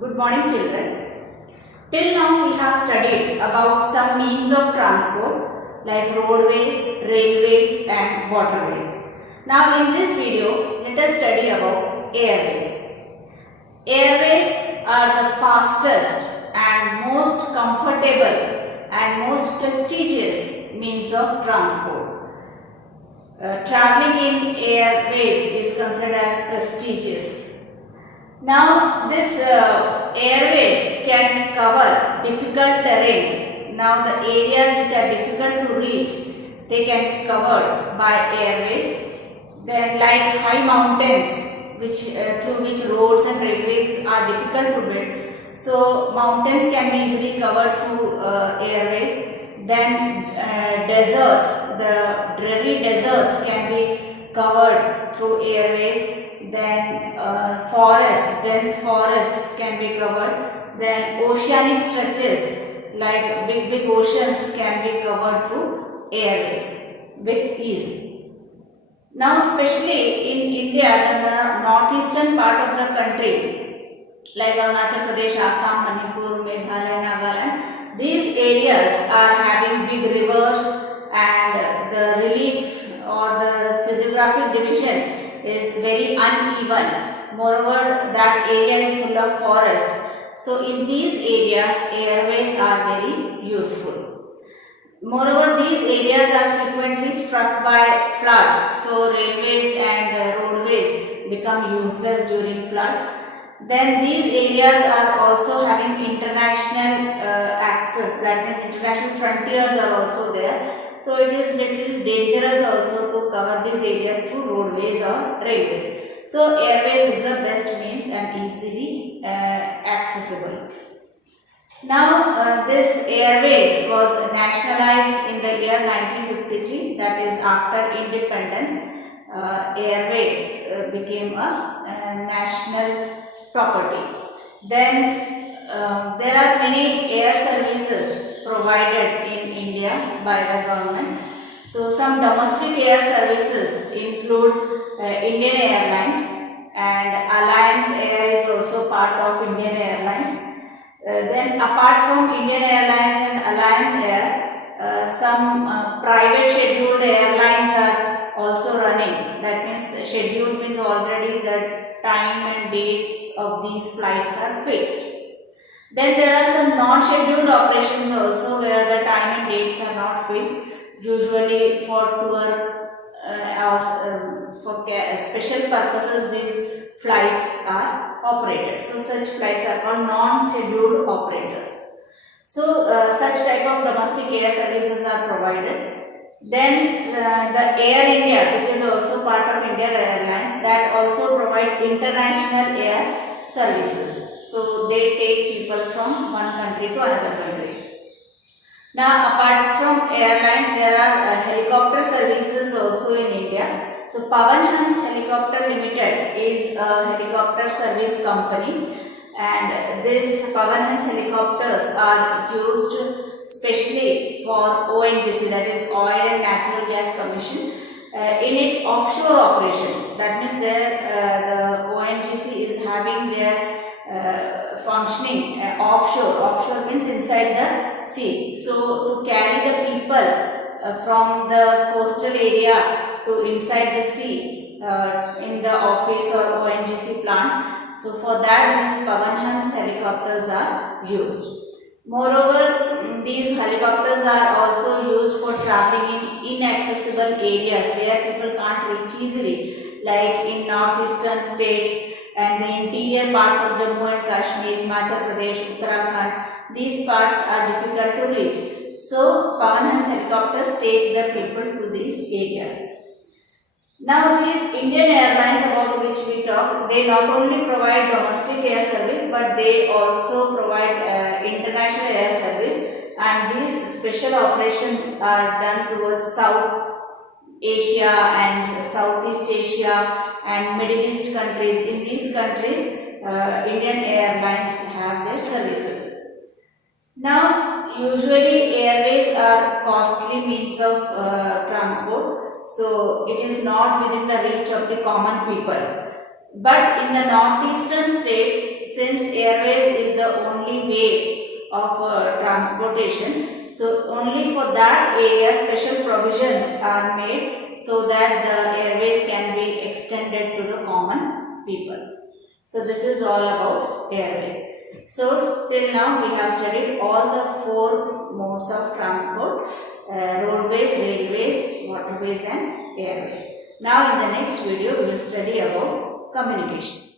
Good morning, children. Till now we have studied about some means of transport like roadways, railways and waterways. Now in this video, let us study about airways. Airways are the fastest and most comfortable and most prestigious means of transport. Traveling in airways is considered as prestigious. Now this airways can cover difficult terrains. Now the areas which are difficult to reach, they can be covered by airways. Then like high mountains through which roads and railways are difficult to build. So mountains can be easily covered through airways. Then deserts, the dreary deserts can be covered through airways. Then dense forests can be covered. Then oceanic stretches like big oceans can be covered through airways with ease. Now especially in India, the northeastern part of the country like Arunachal Pradesh, Assam, Manipur, Meghalaya, Nagaland, these areas are having big rivers and the relief or the physiographic division is very uneven. Moreover, that area is full of forests. So in these areas, airways are very useful. Moreover, these areas are frequently struck by floods. So railways and roadways become useless during flood. Then these areas are also having international access, that means international frontiers are also there. So it is little dangerous also to cover these areas through roadways or railways. So airways is the best means and easily accessible. Now this airways was nationalized in the year 1953, that is after independence. Airways became a national property. Then there are many air services provided in India by the government. So some domestic air services include Indian Airlines, and Alliance Air is also part of Indian Airlines. Then apart from Indian Airlines and Alliance Air, some private scheduled airlines are also running. That means the scheduled means already the time and dates of these flights are fixed. Then there are some non-scheduled operations also where the time and dates are not fixed. Usually for tour or for special purposes these flights are operated. So such flights are called non-scheduled operators. So such type of domestic air services are provided. Then the Air India, which is also part of Indian Airlines, that also provides international air services. So they take people from one country to another country. Now apart from airlines, there are helicopter services also in India. So Pawan Hans Helicopter Limited is a helicopter service company, and these Pawan Hans helicopters are used specially for ONGC, that is Oil and Natural Gas Commission, in its offshore operations. That means the ONGC is having their functioning offshore. Offshore means inside the sea. So to carry the people from the coastal area to inside the sea in the office or ONGC plant. So for that these Pawan Hans helicopters are used. Moreover, these helicopters are also used for traveling in inaccessible areas where people can't reach easily, like in northeastern states and the interior parts of Jammu and Kashmir, Himachal Pradesh, Uttarakhand. These parts are difficult to reach. So Pawan Hans helicopters take the people to these areas. Now these Indian Airlines about which we talk, they not only provide domestic air service but they also provide international air service, and these special operations are done towards South Asia and Southeast Asia and Middle East countries. In these countries, Indian Airlines have their services. Now usually airways are costly means of transport. So it is not within the reach of the common people. But in the northeastern states, since airways is the only way of transportation, so only for that area special provisions are made so that the airways can be extended to the common people. So this is all about airways. So till now we have studied all the 4 modes of transport: roadways, railways, waterways and airways. Now in the next video we will study about communication.